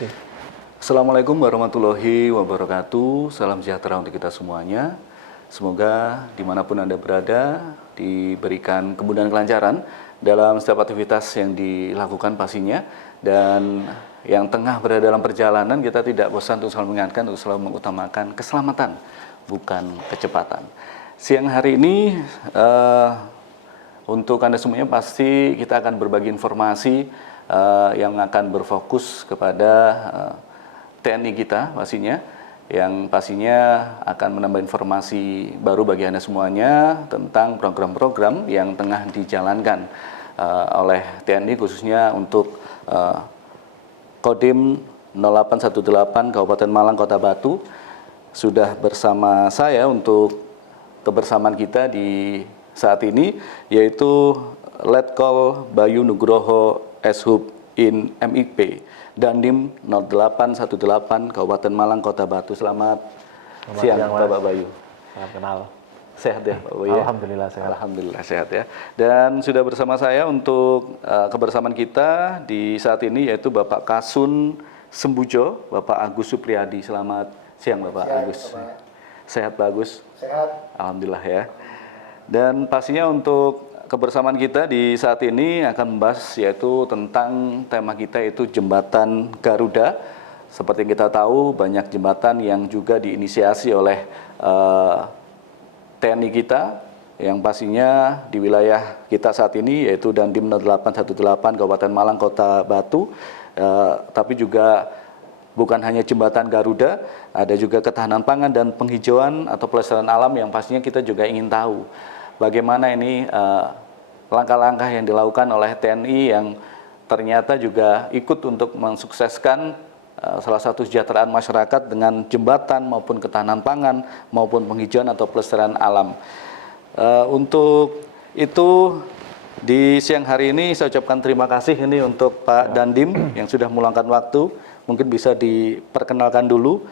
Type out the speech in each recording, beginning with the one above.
Oke. Assalamualaikum warahmatullahi wabarakatuh. Salam sejahtera untuk kita semuanya. Semoga dimanapun Anda berada diberikan kemudahan kelancaran dalam setiap aktivitas yang dilakukan pastinya. Dan yang tengah berada dalam perjalanan, kita tidak bosan untuk selalu mengingatkan, untuk selalu mengutamakan keselamatan, bukan kecepatan. Siang hari ini untuk Anda semuanya pasti kita akan berbagi informasi yang akan berfokus kepada TNI kita pastinya, yang pastinya akan menambah informasi baru bagi Anda semuanya tentang program-program yang tengah dijalankan oleh TNI, khususnya untuk Kodim 0818 Kabupaten Malang Kota Batu. Sudah bersama saya untuk kebersamaan kita di saat ini, yaitu Letkol Bayu Nugroho Shub in MIP Dandim 0818 Kabupaten Malang Kota Batu. Selamat siang Bapak Bayu. Salam kenal. Sehat ya Pak Bayu? Alhamdulillah sehat. Alhamdulillah sehat ya. Dan sudah bersama saya untuk kebersamaan kita di saat ini, yaitu Bapak Kasun Sembujo, Bapak Agus Supriyadi. Selamat siang Bapak Agus. Bapak. Sehat Pak Agus? Sehat. Alhamdulillah ya. Dan pastinya untuk kebersamaan kita di saat ini akan membahas yaitu tentang tema kita, yaitu Jembatan Garuda. Seperti yang kita tahu, banyak jembatan yang juga diinisiasi oleh TNI kita, yang pastinya di wilayah kita saat ini, yaitu Dandim 0818 Kabupaten Malang Kota Batu. Tapi juga bukan hanya Jembatan Garuda, ada juga ketahanan pangan dan penghijauan atau pelestarian alam yang pastinya kita juga ingin tahu bagaimana ini langkah-langkah yang dilakukan oleh TNI yang ternyata juga ikut untuk mensukseskan salah satu kesejahteraan masyarakat dengan jembatan maupun ketahanan pangan maupun penghijauan atau pelestarian alam. Untuk itu di siang hari ini saya ucapkan terima kasih ini untuk Pak Dandim yang sudah meluangkan waktu. Mungkin bisa diperkenalkan dulu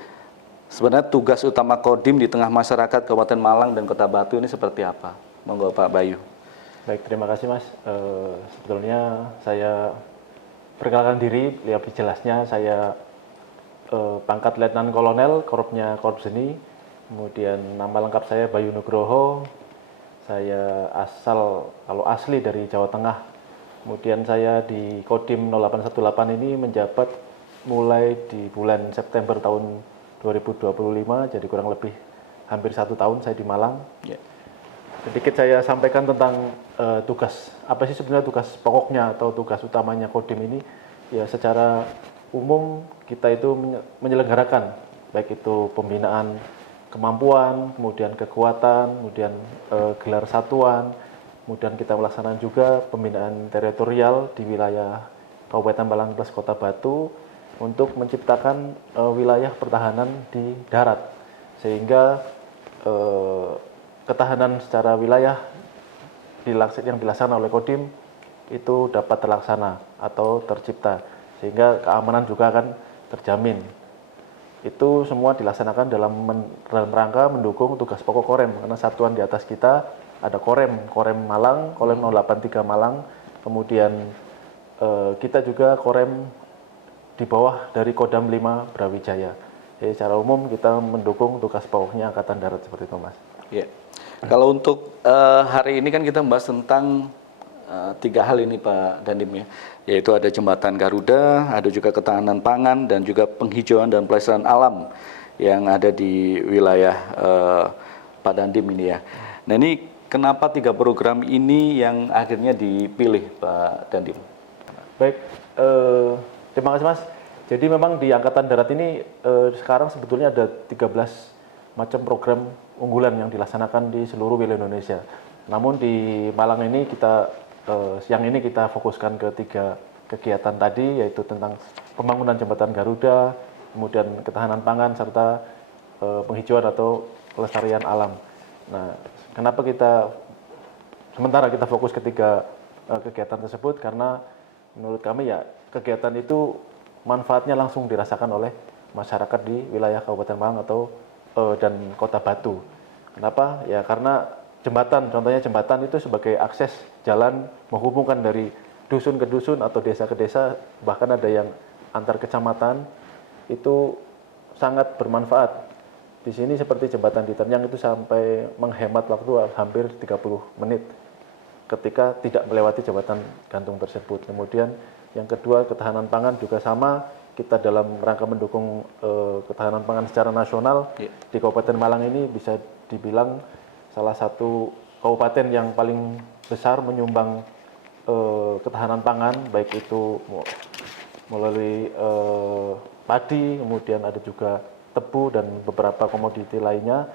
sebenarnya tugas utama Kodim di tengah masyarakat Kabupaten Malang dan Kota Batu ini seperti apa? Monggo Pak Bayu. Baik, terima kasih Mas. Sebetulnya saya perkenalkan diri, lebih jelasnya saya pangkat Letnan Kolonel, Korupnya Korps Seni. Kemudian nama lengkap saya Bayu Nugroho. Saya kalau asli dari Jawa Tengah. Kemudian saya di Kodim 0818 ini menjabat mulai di bulan September tahun 2025, jadi kurang lebih hampir 1 tahun saya di Malang. Yeah. Sedikit saya sampaikan tentang tugas, apa sih sebenarnya tugas pokoknya atau tugas utamanya Kodim ini. Ya, secara umum kita itu menyelenggarakan, baik itu pembinaan kemampuan, kemudian kekuatan, kemudian gelar satuan, kemudian kita melaksanakan juga pembinaan teritorial di wilayah Kabupaten Malang plus Kota Batu untuk menciptakan wilayah pertahanan di darat, sehingga ketahanan secara wilayah yang dilaksanakan oleh Kodim itu dapat terlaksana atau tercipta, sehingga keamanan juga akan terjamin. Itu semua dilaksanakan dalam rangka mendukung tugas pokok Korem, karena satuan di atas kita ada Korem Malang, Korem 083 Malang, kemudian kita juga Korem di bawah dari Kodam 5 Brawijaya. Jadi secara umum kita mendukung tugas pokoknya Angkatan Darat seperti itu, Mas. Ya. Kalau untuk hari ini kan kita membahas tentang 3 hal ini Pak Dandim ya, yaitu ada Jembatan Garuda, ada juga ketahanan pangan dan juga penghijauan dan pelestarian alam yang ada di wilayah Pak Dandim ini ya. Nah, ini kenapa 3 program ini yang akhirnya dipilih Pak Dandim? Baik, terima kasih Mas. Jadi memang di Angkatan Darat ini sekarang sebetulnya ada 13 macam program unggulan yang dilaksanakan di seluruh wilayah Indonesia. Namun di Malang ini siang ini kita fokuskan ke 3 kegiatan tadi, yaitu tentang pembangunan Jembatan Garuda, kemudian ketahanan pangan, serta penghijauan atau pelestarian alam. Nah, kenapa sementara kita fokus ke 3 kegiatan tersebut? Karena menurut kami ya kegiatan itu manfaatnya langsung dirasakan oleh masyarakat di wilayah Kabupaten Malang dan Kota Batu. Kenapa? Ya karena contohnya jembatan itu sebagai akses jalan menghubungkan dari dusun ke dusun atau desa ke desa, bahkan ada yang antar kecamatan itu sangat bermanfaat. Di sini seperti jembatan di Ternyang itu sampai menghemat waktu hampir 30 menit ketika tidak melewati jembatan gantung tersebut. Kemudian yang kedua, ketahanan pangan juga sama. Kita dalam rangka mendukung ketahanan pangan secara nasional di Kabupaten Malang ini bisa dibilang salah satu kabupaten yang paling besar menyumbang ketahanan pangan, baik itu melalui padi, kemudian ada juga tebu dan beberapa komoditi lainnya,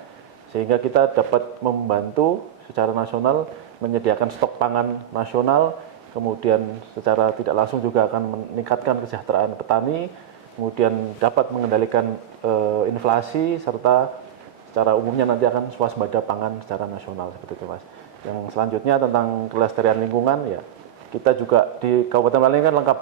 sehingga kita dapat membantu secara nasional menyediakan stok pangan nasional, kemudian secara tidak langsung juga akan meningkatkan kesejahteraan petani, kemudian dapat mengendalikan inflasi, serta secara umumnya nanti akan swasembada pangan secara nasional, seperti itu Mas. Yang selanjutnya tentang kelestarian lingkungan, ya kita juga di Kabupaten Malang kan lengkap,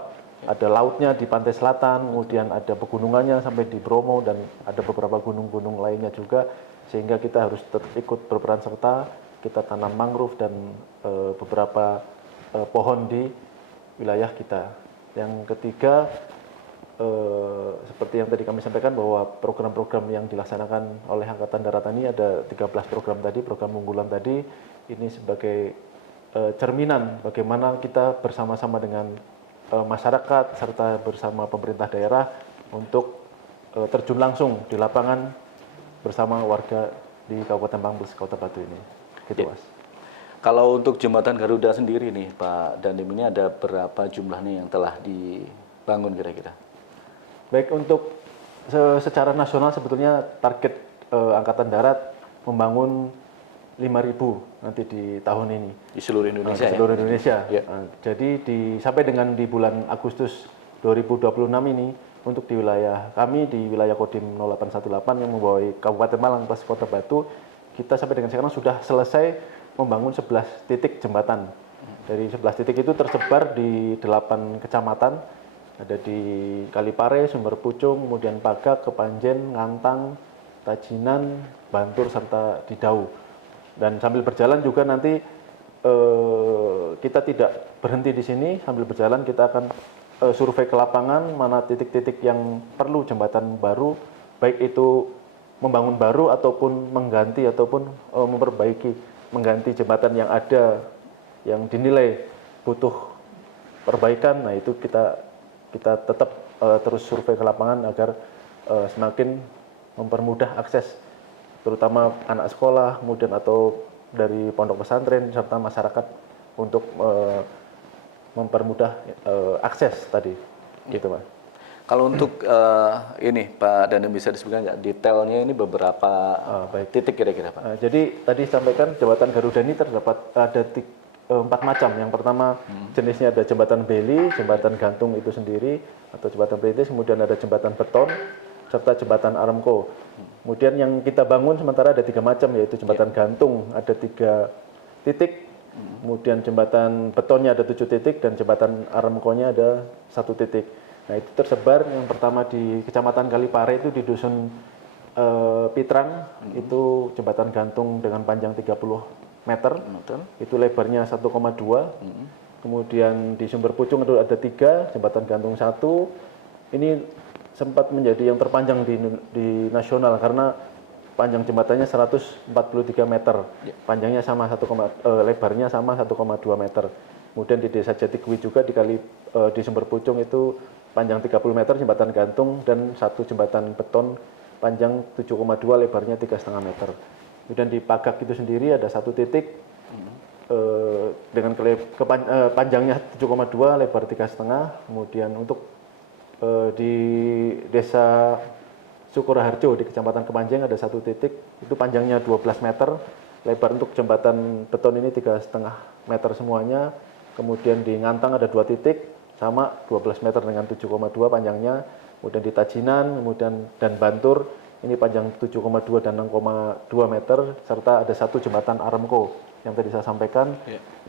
ada lautnya di pantai selatan, kemudian ada pegunungannya sampai di Bromo, dan ada beberapa gunung-gunung lainnya juga, sehingga kita harus tetap ikut berperan serta, kita tanam mangrove dan beberapa pohon di wilayah kita. Yang ketiga, seperti yang tadi kami sampaikan bahwa program-program yang dilaksanakan oleh Angkatan Darat ini ada 13 program tadi, program unggulan tadi, ini sebagai cerminan bagaimana kita bersama-sama dengan masyarakat serta bersama pemerintah daerah untuk terjun langsung di lapangan bersama warga di Kabupaten Bangpus, Kota Batu ini. Gitu, Mas. Kalau untuk jembatan Garuda sendiri nih Pak Dandim, ini ada berapa jumlahnya yang telah dibangun kira-kira? Baik, untuk secara nasional sebetulnya target Angkatan Darat membangun 5.000 nanti di tahun ini. Di seluruh Indonesia di seluruh ya? Indonesia. Ya. Jadi sampai dengan di bulan Agustus 2026 ini, untuk di wilayah kami, di wilayah Kodim 0818 yang membawahi Kabupaten Malang plus Kota Batu, kita sampai dengan sekarang sudah selesai membangun 11 titik jembatan. Dari 11 titik itu tersebar di 8 kecamatan, ada di Kalipare, Sumber Pucung, kemudian Pagak, Kepanjen, Ngantang, Tajinan, Bantur, serta di Dau. Dan sambil berjalan juga nanti kita tidak berhenti di sini, sambil berjalan kita akan survei ke lapangan mana titik-titik yang perlu jembatan baru, baik itu membangun baru ataupun mengganti ataupun memperbaiki, mengganti jembatan yang ada yang dinilai butuh perbaikan. Nah itu kita tetap terus survei ke lapangan agar semakin mempermudah akses terutama anak sekolah, kemudian atau dari pondok pesantren serta masyarakat untuk mempermudah akses tadi, gitu Mas. Kalau untuk ini Pak Dandim bisa disebutkan nggak detailnya ini beberapa titik kira-kira Pak? Jadi tadi sampaikan jembatan Garuda ini terdapat ada 4 macam. Yang pertama jenisnya ada jembatan beli, jembatan gantung itu sendiri atau jembatan perintis, kemudian ada jembatan beton serta jembatan Aramco. Kemudian yang kita bangun sementara ada 3 macam, yaitu jembatan gantung ada 3 titik, kemudian jembatan betonnya ada 7 titik, dan jembatan Aramco-nya ada 1 titik. Nah itu tersebar, yang pertama di Kecamatan Kalipare itu di Dusun Pitrang, itu jembatan gantung dengan panjang 30 meter, itu lebarnya 1,2. Kemudian di Sumber Pucung itu ada 3, jembatan gantung 1. Ini sempat menjadi yang terpanjang di nasional karena panjang jembatannya 143 meter, panjangnya sama lebarnya sama 1,2 meter. Kemudian di Desa Jatigui juga di Sumber Pucung itu panjang 30 meter jembatan gantung, dan 1 jembatan beton panjang 7,2, lebarnya 3,5 meter. Kemudian di Pagak itu sendiri ada 1 titik dengan panjangnya 7,2, lebar 3,5. Kemudian untuk di Desa Sukuraharjo di Kecamatan Kepanjeng ada 1 titik, itu panjangnya 12 meter, lebar untuk jembatan beton ini 3,5 meter semuanya. Kemudian di Ngantang ada 2 titik, sama 12 meter dengan 7,2 panjangnya. Kemudian di Tajinan, kemudian dan Bantur, ini panjang 7,2 dan 6,2 meter, serta ada 1 jembatan Aramco yang tadi saya sampaikan.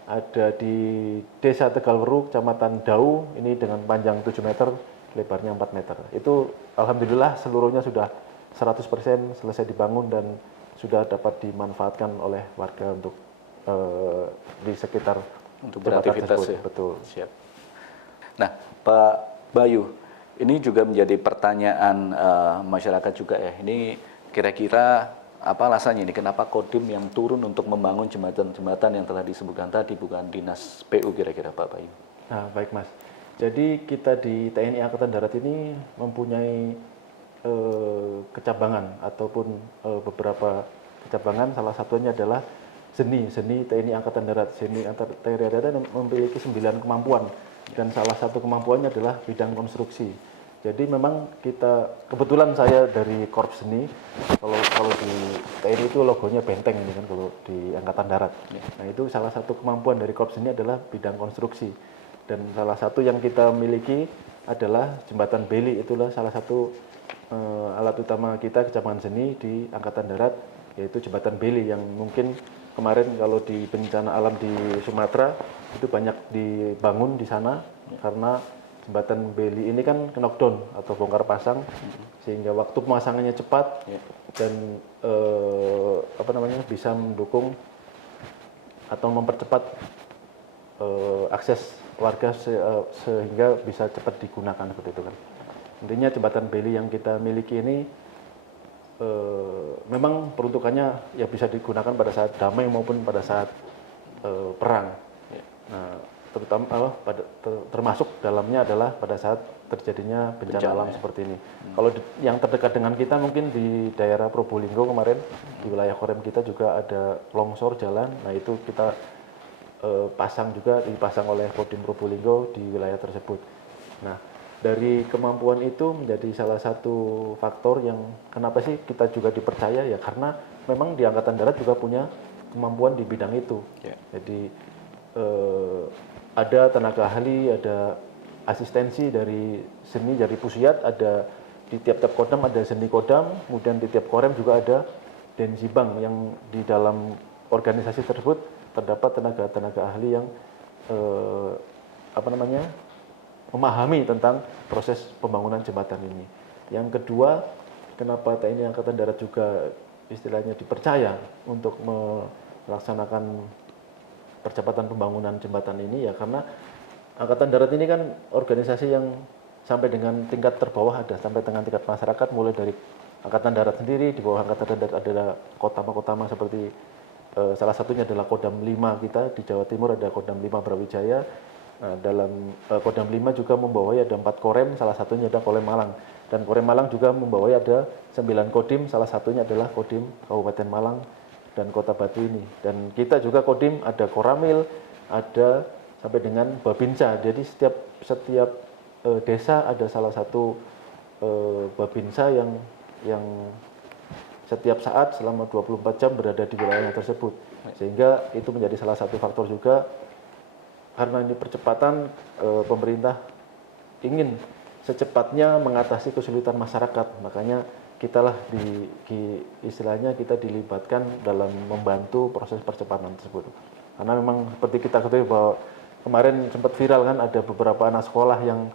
Ada di Desa Tegalweru, Kecamatan Dau, ini dengan panjang 7 meter, lebarnya 4 meter. Itu alhamdulillah seluruhnya sudah 100% selesai dibangun dan sudah dapat dimanfaatkan oleh warga untuk di sekitar untuk beraktivitas ya. Betul. Siap. Nah, Pak Bayu, ini juga menjadi pertanyaan masyarakat juga ya. Ini kira-kira apa alasannya ini? Kenapa Kodim yang turun untuk membangun jembatan-jembatan yang telah disebutkan tadi, bukan dinas PU kira-kira Pak Bayu? Nah, baik Mas. Jadi kita di TNI Angkatan Darat ini mempunyai kecabangan ataupun beberapa kecabangan. Salah satunya adalah seni TNI Angkatan Darat. TNI Angkatan Darat memiliki 9 kemampuan dan salah satu kemampuannya adalah bidang konstruksi. Jadi memang kita, kebetulan saya dari Korps Seni, kalau di TNI itu logonya benteng ini kan kalau di Angkatan Darat. Nah itu salah satu kemampuan dari Korps Seni adalah bidang konstruksi. Dan salah satu yang kita miliki adalah jembatan beli, itulah salah satu alat utama kita kecabangan seni di Angkatan Darat, yaitu jembatan beli yang mungkin kemarin kalau di bencana alam di Sumatera itu banyak dibangun di sana karena jembatan beli ini kan knockdown atau bongkar pasang sehingga waktu pemasangannya cepat dan bisa mendukung atau mempercepat akses warga sehingga bisa cepat digunakan seperti itu kan. Intinya jembatan beli yang kita miliki ini memang peruntukannya ya bisa digunakan pada saat damai maupun pada saat perang. Nah, termasuk dalamnya adalah pada saat terjadinya bencana alam seperti ini. Kalau yang terdekat dengan kita mungkin di daerah Probolinggo kemarin di wilayah Korem kita juga ada longsor jalan. Nah itu kita dipasang oleh Kodim Probolinggo di wilayah tersebut. Nah dari kemampuan itu menjadi salah satu faktor yang kenapa sih kita juga dipercaya ya karena memang di Angkatan Darat juga punya kemampuan di bidang itu. Jadi ada tenaga ahli, ada asistensi dari seni, dari Pusiat, ada di tiap-tiap Kodam ada seni Kodam, kemudian di tiap Korem juga ada Densibang yang di dalam organisasi tersebut terdapat tenaga ahli yang memahami tentang proses pembangunan jembatan ini. Yang kedua, kenapa TNI Angkatan Darat juga istilahnya dipercaya untuk melaksanakan percepatan pembangunan jembatan ini ya karena Angkatan Darat ini kan organisasi yang sampai dengan tingkat terbawah ada sampai dengan tingkat masyarakat mulai dari Angkatan Darat sendiri, di bawah Angkatan Darat ada kota-kota seperti salah satunya adalah Kodam 5 kita di Jawa Timur ada Kodam 5 Brawijaya. Nah, dalam Kodam 5 juga membawai ada 4 Korem, salah satunya ada Korem Malang. Dan Korem Malang juga membawai ada 9 Kodim, salah satunya adalah Kodim Kabupaten Malang dan Kota Batu ini. Dan kita juga Kodim ada Koramil, ada sampai dengan Babinsa. Jadi setiap desa ada salah satu Babinsa yang setiap saat selama 24 jam berada di wilayah tersebut. Sehingga itu menjadi salah satu faktor juga karena ini percepatan pemerintah ingin secepatnya mengatasi kesulitan masyarakat. Makanya kita istilahnya kita dilibatkan dalam membantu proses percepatan tersebut. Karena memang seperti kita ketahui bahwa kemarin sempat viral kan ada beberapa anak sekolah yang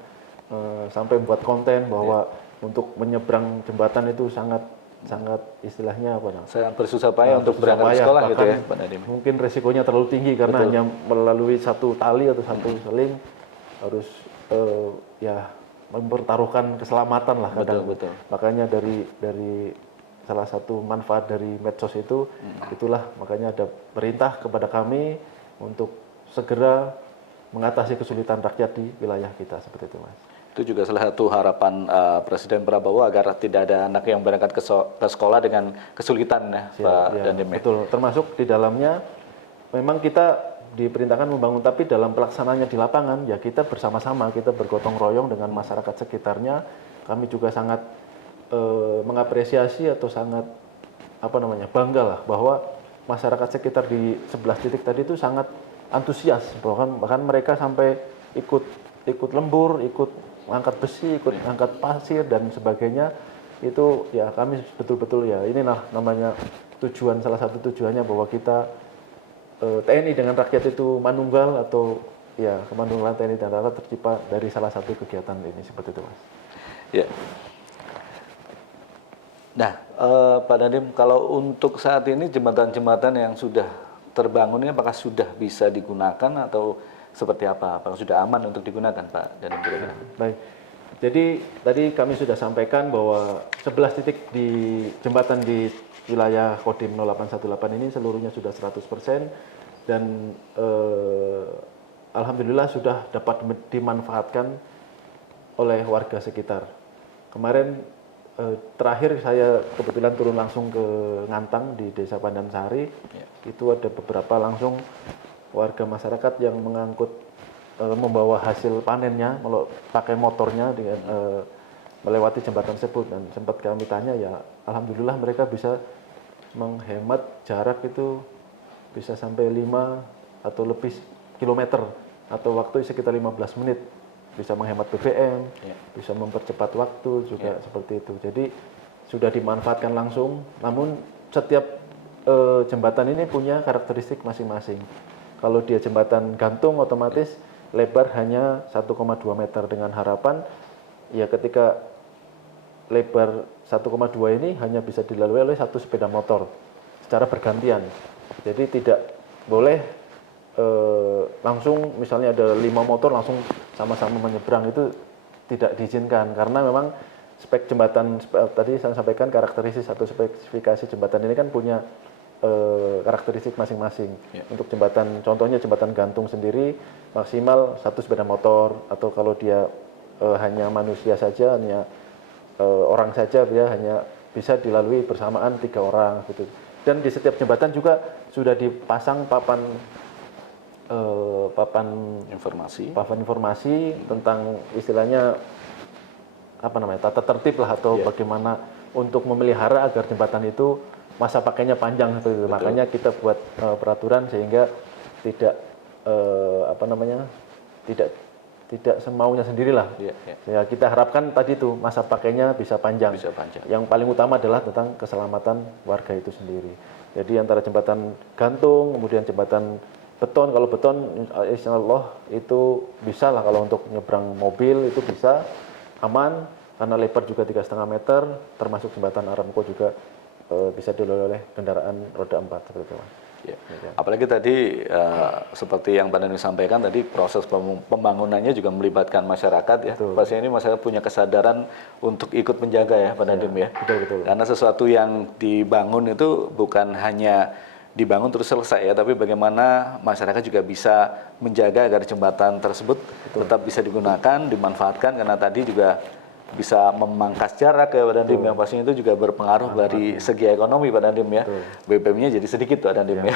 sampai membuat konten bahwa untuk menyeberang jembatan itu sangat istilahnya sangat bersusah payah untuk berangkat ke sekolah gitu ya Pak Nadiem. Mungkin resikonya terlalu tinggi karena hanya melalui satu tali atau satu seling harus mempertaruhkan keselamatan lah kadang. Betul. Makanya dari salah satu manfaat dari medsos itulah makanya ada perintah kepada kami untuk segera mengatasi kesulitan rakyat di wilayah kita seperti itu Mas. Itu juga salah satu harapan Presiden Prabowo agar tidak ada anak yang berangkat ke sekolah dengan kesulitan ya Pak Dandim. Betul, termasuk di dalamnya memang kita diperintahkan membangun tapi dalam pelaksanaannya di lapangan ya kita bersama-sama, kita bergotong royong dengan masyarakat sekitarnya. Kami juga sangat mengapresiasi atau sangat bangga lah bahwa masyarakat sekitar di 11 titik tadi itu sangat antusias, bahkan mereka sampai ikut lembur, ikut angkat besi, ikut angkat pasir dan sebagainya. Itu ya kami betul-betul ya inilah namanya salah satu tujuannya bahwa kita TNI dengan rakyat itu manunggal atau ya kemandunggalan TNI dan rakyat tercipta dari salah satu kegiatan ini seperti itu Mas. Ya. Nah, Pak Dandim, kalau untuk saat ini jembatan-jembatan yang sudah terbangun ini apakah sudah bisa digunakan atau seperti apa? Apakah sudah aman untuk digunakan Pak Dandim? Baik, Jadi tadi kami sudah sampaikan bahwa 11 titik di jembatan di wilayah Kodim 0818 ini seluruhnya sudah 100% dan alhamdulillah sudah dapat dimanfaatkan oleh warga sekitar. Kemarin terakhir saya kebetulan turun langsung ke Ngantang di Desa Pandansari, itu ada beberapa langsung warga masyarakat yang mengangkut membawa hasil panennya pakai motornya dengan melewati jembatan tersebut, dan sempat kami tanya ya alhamdulillah mereka bisa menghemat jarak itu bisa sampai 5 atau lebih kilometer atau waktu sekitar 15 menit, bisa menghemat BBM, bisa mempercepat waktu juga seperti itu. Jadi sudah dimanfaatkan langsung, namun setiap jembatan ini punya karakteristik masing-masing. Kalau dia jembatan gantung otomatis lebar hanya 1,2 meter, dengan harapan ya ketika lebar 1,2 ini hanya bisa dilalui oleh satu sepeda motor secara bergantian. Jadi tidak boleh langsung misalnya ada 5 motor langsung sama-sama menyeberang, itu tidak diizinkan karena memang spek jembatan tadi saya sampaikan karakteristik atau spesifikasi jembatan ini kan punya karakteristik masing-masing. Untuk jembatan, contohnya jembatan gantung sendiri maksimal 1 sepeda motor, atau kalau dia hanya manusia saja, hanya orang saja, dia hanya bisa dilalui bersamaan 3 orang gitu. Dan di setiap jembatan juga sudah dipasang papan informasi tentang istilahnya apa namanya, tata tertib lah, atau bagaimana untuk memelihara agar jembatan itu masa pakainya panjang seperti itu. Makanya kita buat peraturan sehingga tidak tidak semaunya sendirilah. Ya, kita harapkan tadi itu masa pakainya bisa panjang. Yang paling utama adalah tentang keselamatan warga itu sendiri. Jadi antara jembatan gantung, kemudian jembatan beton, kalau beton insyaallah itu bisa lah, kalau untuk nyebrang mobil itu bisa aman karena lebar juga 3,5 meter, termasuk jembatan Aramco juga bisa dilalui oleh kendaraan roda 4 seperti itu. Apalagi tadi seperti yang Pak Dandim sampaikan tadi, proses pembangunannya juga melibatkan masyarakat ya. Pastinya ini masyarakat punya kesadaran untuk ikut menjaga ya Pak Dandim ya. Betul. Karena sesuatu yang dibangun itu bukan hanya dibangun terus selesai ya, tapi bagaimana masyarakat juga bisa menjaga agar jembatan tersebut tetap bisa digunakan, dimanfaatkan, karena tadi juga bisa memangkas jarak ya Pak Dandim, yang pastinya itu juga berpengaruh dari segi ekonomi Pak Dandim ya. BBM-nya jadi sedikit Pak Dandim ya.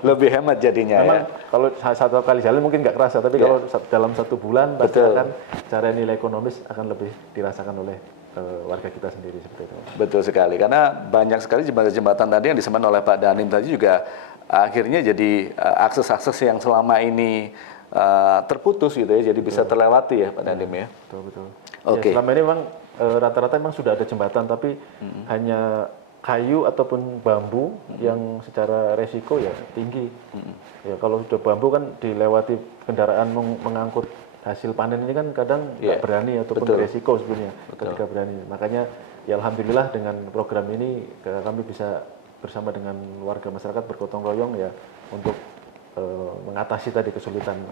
Lebih hemat jadinya. Memang ya. Kalau satu kali jalan mungkin nggak kerasa, tapi kalau dalam 1 bulan pasti akan secara nilai ekonomis akan lebih dirasakan oleh warga kita sendiri seperti itu. Betul sekali, karena banyak sekali jembatan-jembatan tadi yang disebutkan oleh Pak Dandim tadi juga akhirnya jadi akses-akses yang selama ini terputus gitu ya, jadi bisa terlewati ya Pak Dandim ya. Betul. Oke. Ya, selama ini memang rata-rata memang sudah ada jembatan, tapi hanya kayu ataupun bambu yang secara resiko ya tinggi. Ya kalau sudah bambu kan dilewati kendaraan mengangkut hasil panen ini kan kadang nggak berani ataupun resiko sebenarnya ketika berani. Makanya ya alhamdulillah dengan program ini kami bisa bersama dengan warga masyarakat bergotong royong ya untuk mengatasi tadi kesulitan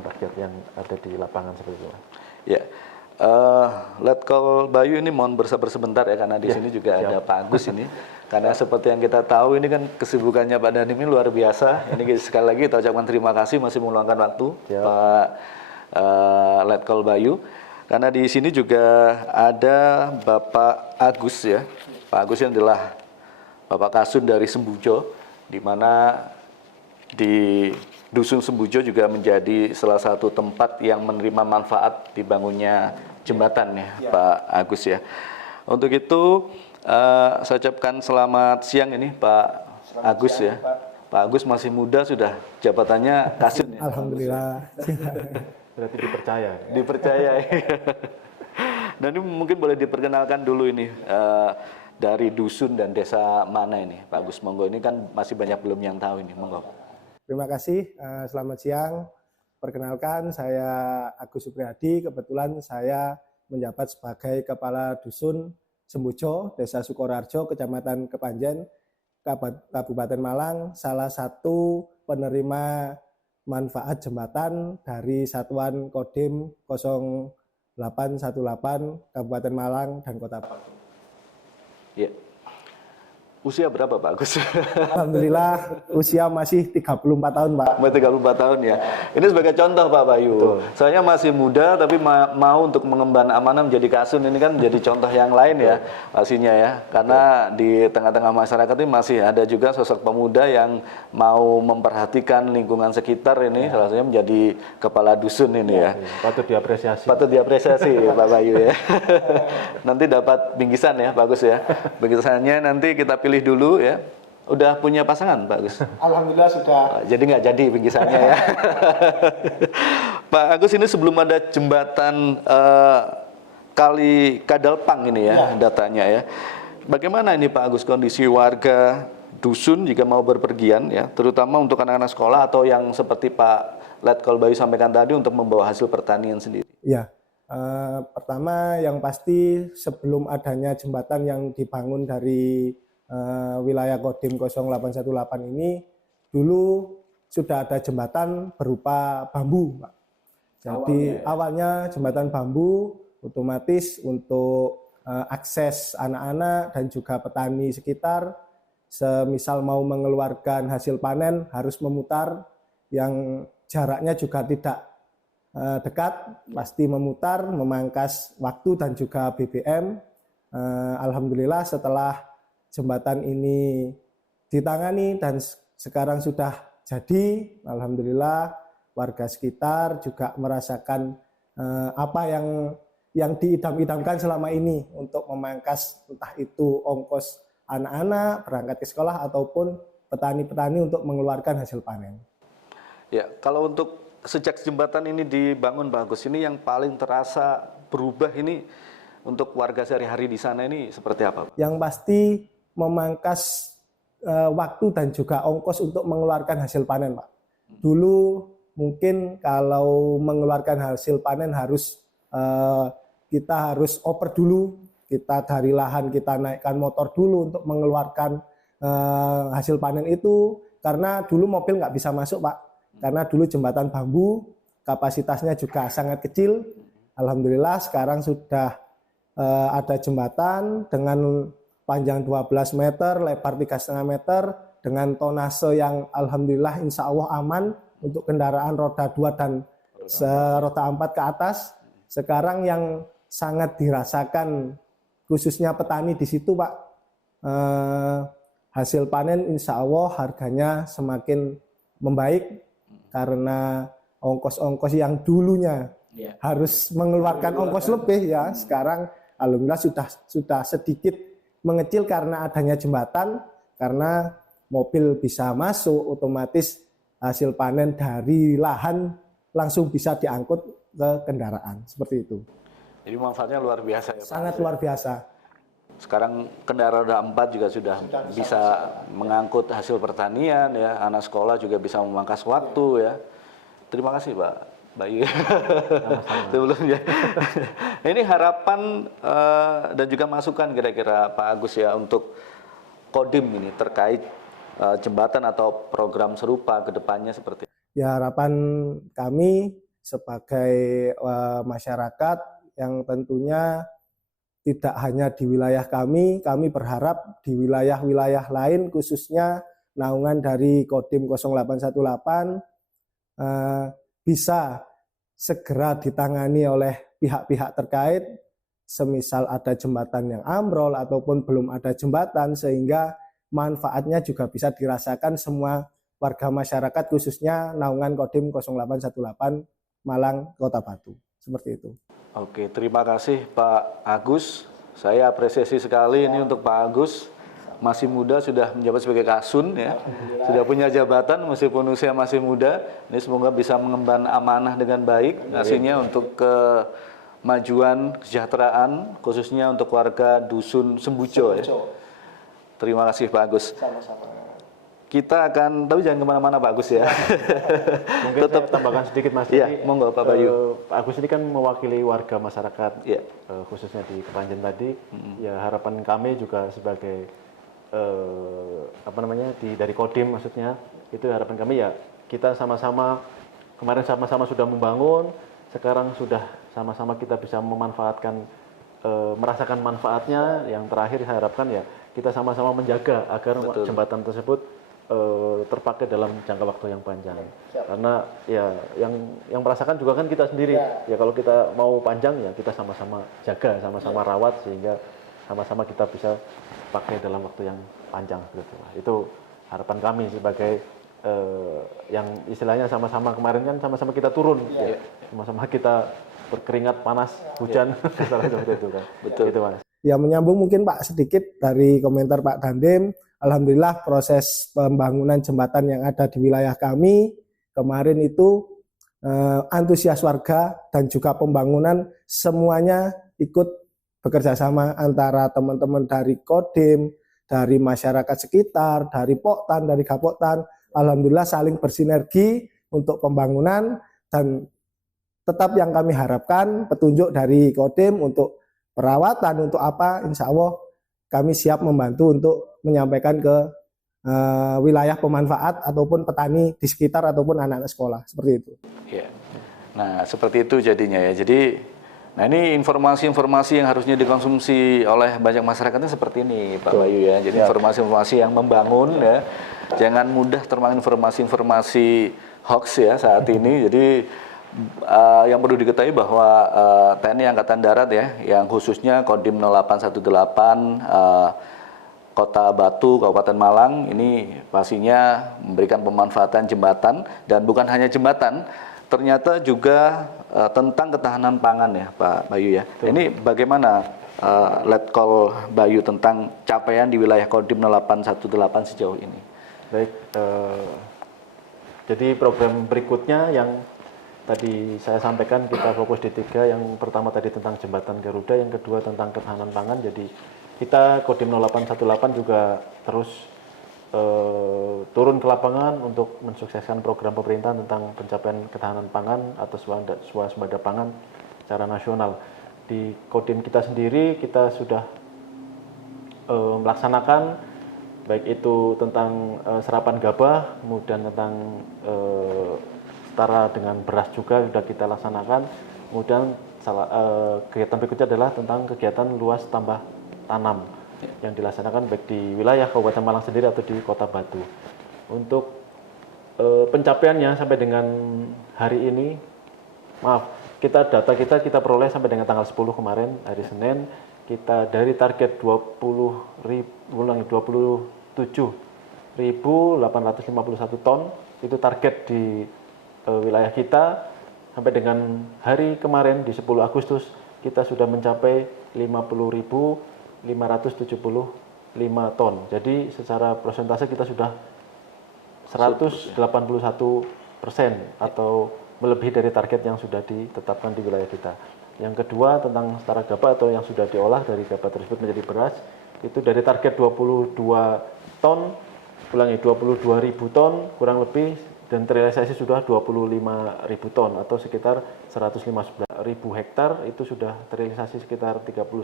rakyat yang ada di lapangan seperti itu. Ya. Letkol Bayu ini mohon bersabar sebentar ya, karena di sini juga ada Pak Agus ini. Karena seperti yang kita tahu ini kan kesibukannya Pak Dandim ini luar biasa. Ini sekali lagi kita ucapkan terima kasih masih meluangkan waktu Pak Letkol Bayu. Karena di sini juga ada Bapak Agus ya. Pak Agus yang adalah Bapak Kasun dari Sembujo, di mana di Dusun Sembujo juga menjadi salah satu tempat yang menerima manfaat dibangunnya jembatan ya Pak Agus ya. Untuk itu saya ucapkan selamat siang ini Pak Agus ya. Pak Agus masih muda, sudah jabatannya Kasun ya. Alhamdulillah. Berarti dipercaya. Dipercaya. Dan ini mungkin boleh diperkenalkan dulu ini dari dusun dan desa mana ini Pak Agus, monggo. Ini kan masih banyak belum yang tahu ini, monggo. Terima kasih, selamat siang. Perkenalkan, saya Agus Supriyadi. Kebetulan saya menjabat sebagai Kepala Dusun Sembujo, Desa Sukoharjo, Kecamatan Kepanjen, Kabupaten Malang, salah satu penerima manfaat jembatan dari Satuan Kodim 0818 818 Kabupaten Malang dan Kota Batu. Ya. Usia berapa Pak Agus? Alhamdulillah usia masih 34 tahun Pak. 34 tahun ya. Ini sebagai contoh Pak Bayu. Betul. Saya masih muda tapi mau untuk mengemban amanah menjadi Kasun, ini kan menjadi contoh yang lain ya pastinya ya. Karena di tengah-tengah masyarakat ini masih ada juga sosok pemuda yang mau memperhatikan lingkungan sekitar ini, salah satunya menjadi kepala dusun ini ya. Patut diapresiasi. Patut diapresiasi ya, Pak Bayu ya. Nanti dapat bingkisan ya, bagus ya. Bingkisannya nanti kita pilih dulu ya. Udah punya pasangan Pak Agus? Alhamdulillah sudah. Jadi nggak jadi bingkisannya ya. Pak Agus, ini sebelum ada jembatan Kali Kadalpang ini ya, datanya ya. Bagaimana ini Pak Agus kondisi warga dusun jika mau berpergian ya, terutama untuk anak-anak sekolah atau yang seperti Pak Letkol Bayu sampaikan tadi untuk membawa hasil pertanian sendiri? Ya, pertama yang pasti sebelum adanya jembatan yang dibangun dari wilayah Kodim 0818 ini, dulu sudah ada jembatan berupa bambu, Pak. Jadi awalnya jembatan bambu, otomatis untuk akses anak-anak dan juga petani sekitar, semisal mau mengeluarkan hasil panen harus memutar, yang jaraknya juga tidak dekat, pasti memutar, memangkas waktu dan juga BBM. Alhamdulillah setelah jembatan ini ditangani dan sekarang sudah jadi, alhamdulillah warga sekitar juga merasakan apa yang diidam-idamkan selama ini untuk memangkas entah itu ongkos anak-anak berangkat ke sekolah ataupun petani-petani untuk mengeluarkan hasil panen. Ya, kalau untuk sejak jembatan ini dibangun Pak Agus, ini yang paling terasa berubah ini untuk warga sehari-hari di sana ini seperti apa Pak? Yang pasti memangkas waktu dan juga ongkos untuk mengeluarkan hasil panen, Pak. Dulu mungkin kalau mengeluarkan hasil panen kita harus oper dulu, kita dari lahan kita naikkan motor dulu untuk mengeluarkan hasil panen itu, karena dulu mobil nggak bisa masuk, Pak. Karena dulu jembatan bambu, kapasitasnya juga sangat kecil. Alhamdulillah sekarang sudah ada jembatan dengan panjang 12 meter, lebar 3,5 meter, dengan tonase yang alhamdulillah insya Allah aman untuk kendaraan roda 2 dan roda 4 ke atas. Sekarang yang sangat dirasakan khususnya petani di situ Pak, hasil panen insya Allah harganya semakin membaik karena ongkos-ongkos yang dulunya harus mengeluarkan ongkos lebih ya, sekarang alhamdulillah sudah sedikit mengecil karena adanya jembatan, karena mobil bisa masuk, otomatis hasil panen dari lahan langsung bisa diangkut ke kendaraan, seperti itu. Jadi manfaatnya luar biasa ya Pak? Sangat luar biasa. Sekarang kendaraan roda 4 juga sudah bisa mengangkut hasil pertanian ya, anak sekolah juga bisa memangkas waktu ya. Terima kasih Pak Bayu. Sebelumnya. Ini harapan dan juga masukan kira-kira Pak Agus ya untuk Kodim ini terkait jembatan atau program serupa ke depannya seperti apa? Ya, harapan kami sebagai masyarakat yang tentunya tidak hanya di wilayah kami berharap di wilayah-wilayah lain khususnya naungan dari Kodim 0818 bisa segera ditangani oleh pihak-pihak terkait, semisal ada jembatan yang ambrol ataupun belum ada jembatan, sehingga manfaatnya juga bisa dirasakan semua warga masyarakat khususnya naungan Kodim 0818 Malang Kota Batu. Seperti itu. Oke, terima kasih Pak Agus. Saya apresiasi sekali ini untuk Pak Agus. Masih muda sudah menjabat sebagai Kasun ya. Sudah punya jabatan meskipun usia masih muda. Ini semoga bisa mengemban amanah dengan baik. Hasilnya untuk kemajuan, kesejahteraan khususnya untuk warga Dusun Sembujo ya. Terima kasih Pak Agus. Sama-sama. Kita akan, tapi jangan kemana-mana Pak Agus ya. Mungkin tetap tambahkan sedikit Mas. Iya, monggo Pak Bayu. Pak Agus ini kan mewakili warga masyarakat, Iya. khususnya di Kepanjen tadi. Ya harapan kami juga sebagai dari Kodim maksudnya, itu harapan kami ya kita sama-sama kemarin sama-sama sudah membangun, sekarang sudah sama-sama kita bisa memanfaatkan, merasakan manfaatnya. Yang terakhir saya harapkan ya kita sama-sama menjaga agar jembatan tersebut terpakai dalam jangka waktu yang panjang. Karena ya yang merasakan juga kan kita sendiri. Ya kalau kita mau panjang ya kita sama-sama jaga, sama-sama rawat sehingga sama-sama kita bisa pakai dalam waktu yang panjang gitu. Itu harapan kami sebagai yang istilahnya sama-sama kemarin kan sama-sama kita turun, sama-sama kita berkeringat panas, hujan, seperti itu kan. Betul. Gitu, Mas. Ya menyambung mungkin Pak sedikit dari komentar Pak Dandim. Alhamdulillah proses pembangunan jembatan yang ada di wilayah kami kemarin itu antusias warga dan juga pembangunan semuanya ikut bekerja sama antara teman-teman dari Kodim, dari masyarakat sekitar, dari Poktan, dari Gapoktan. Alhamdulillah saling bersinergi untuk pembangunan dan tetap yang kami harapkan petunjuk dari Kodim untuk perawatan, untuk apa, insya Allah kami siap membantu untuk menyampaikan ke wilayah pemanfaat ataupun petani di sekitar ataupun anak-anak sekolah, seperti itu. Ya. Nah, seperti itu jadinya ya. Jadi, nah ini informasi-informasi yang harusnya dikonsumsi oleh banyak masyarakat ini seperti ini, Pak Bayu ya. Jadi informasi-informasi yang membangun ya. Jangan mudah termakan informasi-informasi hoax ya saat ini. Jadi yang perlu diketahui bahwa TNI Angkatan Darat ya, yang khususnya Kodim 0818 Kota Batu, Kabupaten Malang, ini pastinya memberikan pemanfaatan jembatan, dan bukan hanya jembatan, ternyata juga tentang ketahanan pangan ya Pak Bayu ya. Betul. Ini bagaimana Letkol Bayu tentang capaian di wilayah Kodim 0818 sejauh ini? Baik, jadi program berikutnya yang tadi saya sampaikan kita fokus di 3, yang pertama tadi tentang jembatan Garuda, yang kedua tentang ketahanan pangan. Jadi kita Kodim 0818 juga terus turun ke lapangan untuk mensukseskan program pemerintah tentang pencapaian ketahanan pangan atau swasembada pangan secara nasional. Di Kodim kita sendiri kita sudah melaksanakan baik itu tentang serapan gabah, kemudian tentang setara dengan beras juga sudah kita laksanakan. Kemudian kegiatan berikutnya adalah tentang kegiatan luas tambah tanam yang dilaksanakan baik di wilayah Kabupaten Malang sendiri atau di Kota Batu. Untuk pencapaiannya sampai dengan hari ini, data kita peroleh sampai dengan tanggal 10 kemarin, hari Senin, kita dari target 27.851 ton, itu target di wilayah kita. Sampai dengan hari kemarin di 10 Agustus kita sudah mencapai 50.575 ton. Jadi secara persentase kita sudah 181% atau melebihi dari target yang sudah ditetapkan di wilayah kita. Yang kedua tentang setara gabah atau yang sudah diolah dari gabah tersebut menjadi beras, itu dari target 22 ton, 22.000 ton kurang lebih, dan terrealisasi sudah 25.000 ton atau sekitar 115.000 hektar, itu sudah terrealisasi sekitar 31.000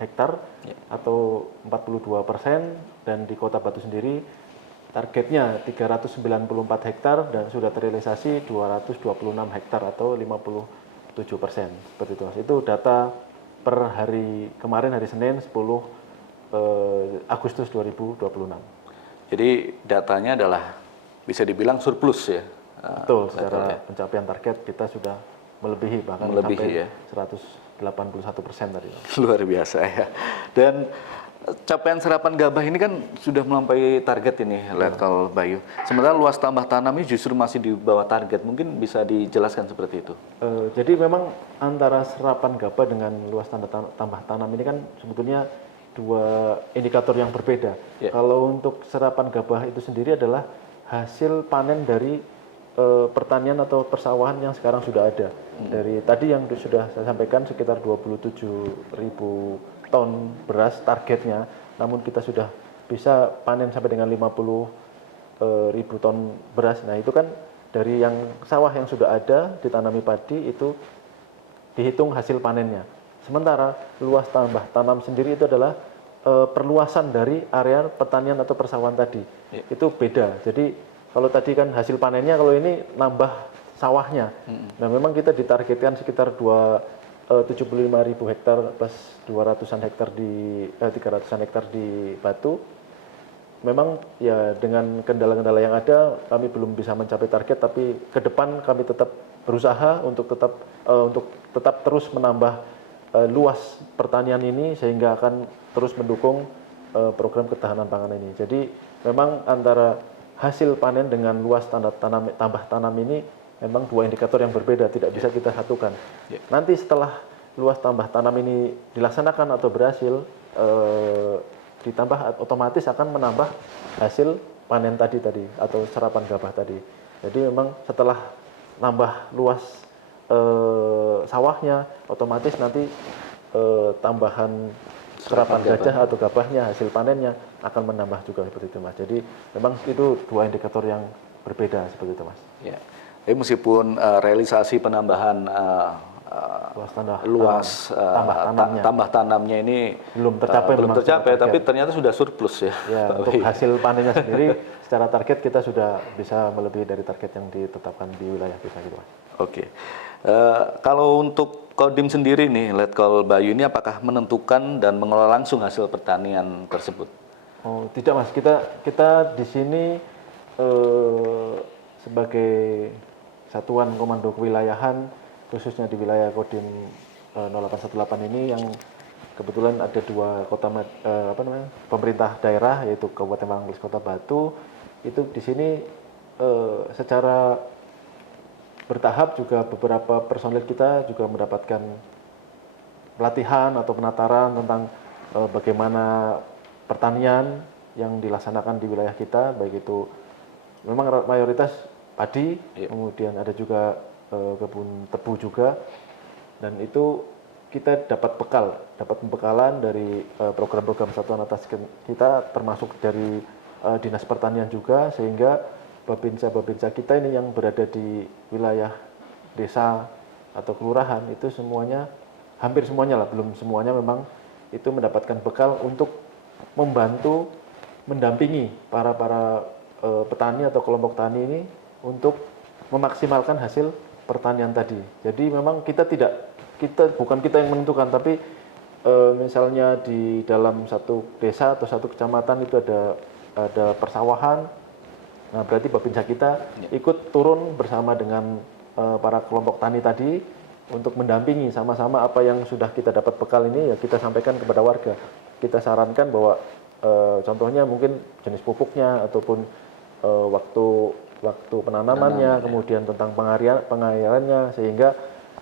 hektar atau 42%. Dan di Kota Batu sendiri targetnya 394 hektar dan sudah terrealisasi 226 hektar atau 57%. Seperti itu, Mas. Itu data per hari kemarin, hari Senin 10 Agustus 2026. Jadi datanya adalah bisa dibilang surplus ya. Betul, secara pencapaian target kita sudah melebihi, bahkan sampai ya 181% tadi. Luar biasa ya. Dan capaian serapan gabah ini kan sudah melampaui target ini, Letkol Bayu. Sementara luas tambah tanamnya justru masih di bawah target. Mungkin bisa dijelaskan seperti itu. Jadi memang antara serapan gabah dengan luas tambah tanam ini kan sebetulnya dua indikator yang berbeda. Kalau untuk serapan gabah itu sendiri adalah hasil panen dari pertanian atau persawahan yang sekarang sudah ada. Dari tadi yang sudah saya sampaikan sekitar 27.000 ton beras targetnya, namun kita sudah bisa panen sampai dengan 50.000 ton beras. Nah itu kan dari yang sawah yang sudah ada ditanami padi itu dihitung hasil panennya. Sementara luas tambah tanam sendiri itu adalah perluasan dari area pertanian atau persawahan tadi. Itu beda. Jadi kalau tadi kan hasil panennya, kalau ini nambah sawahnya. Nah, memang kita ditargetkan sekitar 75.000 hektar plus 200-an hektar 300-an hektar di Batu. Memang ya dengan kendala-kendala yang ada kami belum bisa mencapai target, tapi ke depan kami tetap berusaha untuk tetap terus menambah luas pertanian ini sehingga akan terus mendukung program ketahanan pangan ini. Jadi memang antara hasil panen dengan luas tambah tanam ini memang dua indikator yang berbeda, tidak bisa kita satukan. Nanti setelah luas tambah tanam ini dilaksanakan atau berhasil, ditambah otomatis akan menambah hasil panen tadi atau serapan gabah tadi. Jadi memang setelah nambah luas sawahnya, otomatis nanti tambahan serapan gajah atau gabahnya, hasil panennya akan menambah juga seperti itu, Mas. Jadi memang itu dua indikator yang berbeda seperti itu, Mas. Ya. Jadi meskipun realisasi penambahan tambah tanamnya ini belum tercapai, tapi ternyata sudah surplus ya. Ya, untuk hasil panennya sendiri secara target kita sudah bisa melebihi dari target yang ditetapkan di wilayah kita gitu, Mas. Oke. Kalau untuk Kodim sendiri nih, Letkol Bayu ini apakah menentukan dan mengelola langsung hasil pertanian tersebut? Oh, tidak, Mas. Kita di sini sebagai satuan komando kewilayahan, khususnya di wilayah Kodim 0818 ini yang kebetulan ada dua kota pemerintah daerah, yaitu Kabupaten Malang plus Kota Batu. Itu di sini secara bertahap juga beberapa personil kita juga mendapatkan pelatihan atau penataran tentang bagaimana pertanian yang dilaksanakan di wilayah kita, baik itu memang mayoritas padi, kemudian ada juga kebun tebu juga, dan itu kita dapat pembekalan dari program-program satuan atas kita, termasuk dari Dinas Pertanian juga, sehingga babinsa kita ini yang berada di wilayah desa atau kelurahan itu semuanya, hampir semuanya lah, belum semuanya memang itu mendapatkan bekal untuk membantu mendampingi para petani atau kelompok tani ini untuk memaksimalkan hasil pertanian tadi. Jadi memang bukan kita yang menentukan, tapi misalnya di dalam satu desa atau satu kecamatan itu ada persawahan. Nah, berarti babinsa kita ikut turun bersama dengan para kelompok tani tadi untuk mendampingi sama-sama apa yang sudah kita dapat bekal ini, ya kita sampaikan kepada warga. Kita sarankan bahwa contohnya mungkin jenis pupuknya ataupun waktu penanamannya, kemudian tentang pengairannya, sehingga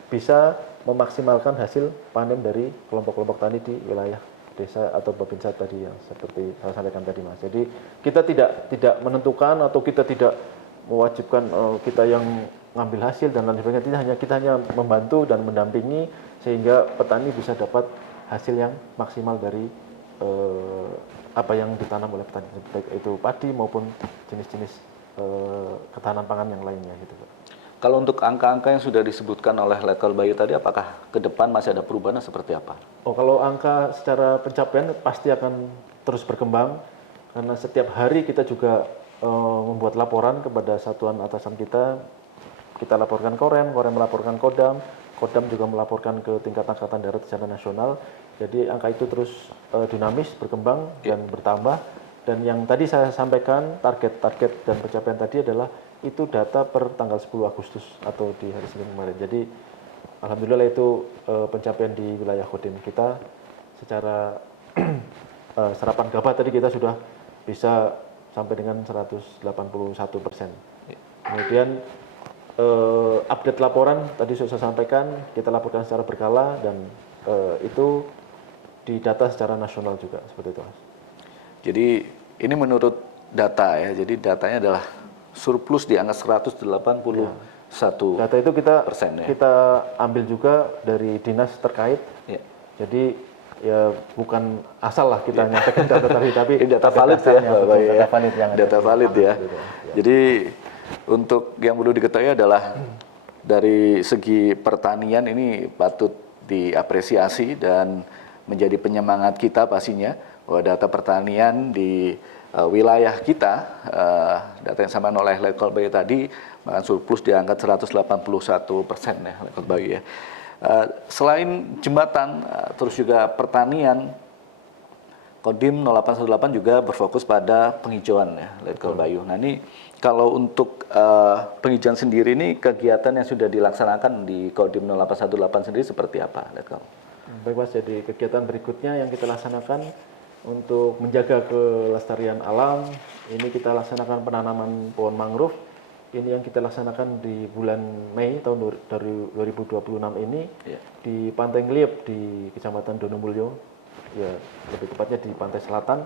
bisa memaksimalkan hasil panen dari kelompok-kelompok tani di wilayah desa atau babinsa tadi yang seperti saya sampaikan tadi, Mas. Jadi kita tidak menentukan atau kita tidak mewajibkan kita yang ngambil hasil dan lain sebagainya. Kita hanya membantu dan mendampingi sehingga petani bisa dapat hasil yang maksimal dari apa yang ditanam oleh petani, baik itu padi maupun jenis-jenis ketahanan pangan yang lainnya gitu, Pak. Kalau untuk angka-angka yang sudah disebutkan oleh Letkol Bayu tadi, apakah ke depan masih ada perubahan seperti apa? Oh, kalau angka secara pencapaian pasti akan terus berkembang, karena setiap hari kita juga membuat laporan kepada satuan atasan kita. Kita laporkan Korem melaporkan Kodam juga melaporkan ke tingkat angkatan darat secara nasional. Jadi angka itu terus dinamis, berkembang dan bertambah. Dan yang tadi saya sampaikan, target dan pencapaian tadi adalah itu data per tanggal 10 Agustus atau di hari Senin kemarin. Jadi alhamdulillah itu pencapaian di wilayah Kodim kita secara serapan gabah tadi kita sudah bisa sampai dengan 181%. Kemudian update laporan tadi sudah saya sampaikan, kita laporkan secara berkala dan itu didata secara nasional juga seperti itu, Mas. Jadi ini menurut data ya, jadi datanya adalah surplus di angka 181%. Data itu kita ya. Kita ambil juga dari dinas terkait. Ya. Jadi ya bukan asal lah kita nyampaikan data tadi, tapi data valid ya, data valid ya. Jadi untuk yang perlu diketahui adalah dari segi pertanian ini patut diapresiasi dan menjadi penyemangat kita pastinya bahwa data pertanian di wilayah kita, data yang disampaikan oleh Letkol Bayu tadi, bahkan surplus di angka 181% ya Letkol Bayu ya. Selain jembatan, terus juga pertanian, Kodim 0818 juga berfokus pada penghijauan ya Letkol Bayu. Nah ini kalau untuk penghijauan sendiri ini kegiatan yang sudah dilaksanakan di Kodim 0818 sendiri seperti apa Letkol? Baik Mas, jadi kegiatan berikutnya yang kita laksanakan untuk menjaga kelestarian alam, ini kita laksanakan penanaman pohon mangrove. Ini yang kita laksanakan di bulan Mei tahun 2026 ini di Pantai Ngliep di Kecamatan Donomulyo, ya lebih tepatnya di pantai selatan.